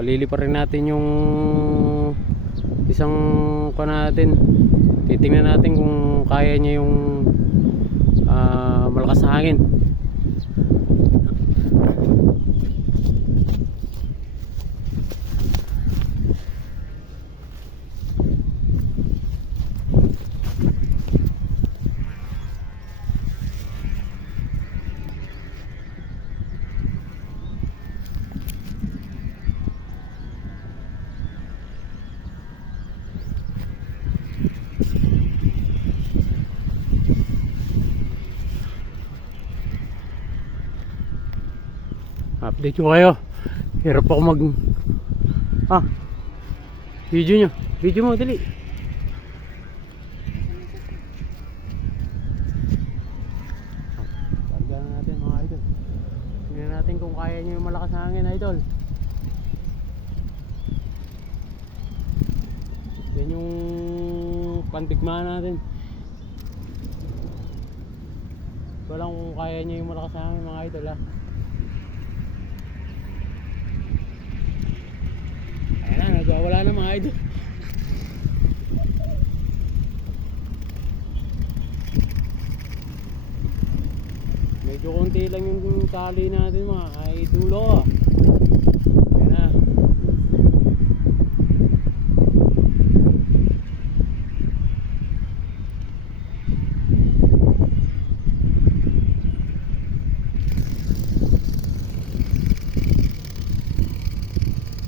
Paliliparin natin yung isang natin. Titingnan natin kung kaya niya yung malakas na hangin. Update ko kayo. Hirap ako video mo dali. Targa na natin mga idol. Tingnan natin kung kaya niyo yung malakas na hangin, idol. Yan yung pandigmaan natin. Walang kung kaya niyo yung malakas na hangin, mga idol, ha. Ayan na, nagwawala na mga idol. Medyo konti lang yung tali natin mga idolo. Ayan na.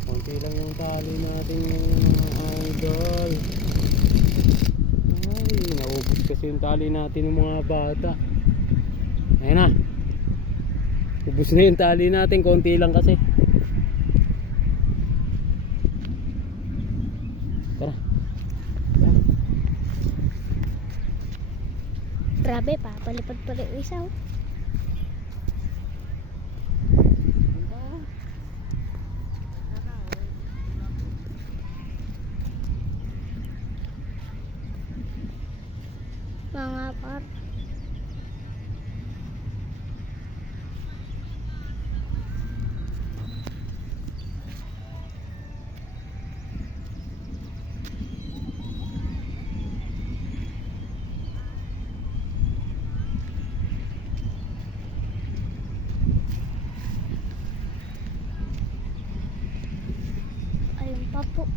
Konti lang yung tali natin mga idol. Ay, naubos kasi yung tali natin ng mga bata. Ayan na. Ubus na yung tali natin, konti lang kasi. Tara. Grabe pa, palipad pala yung isa. Mga par. Ayun pa po.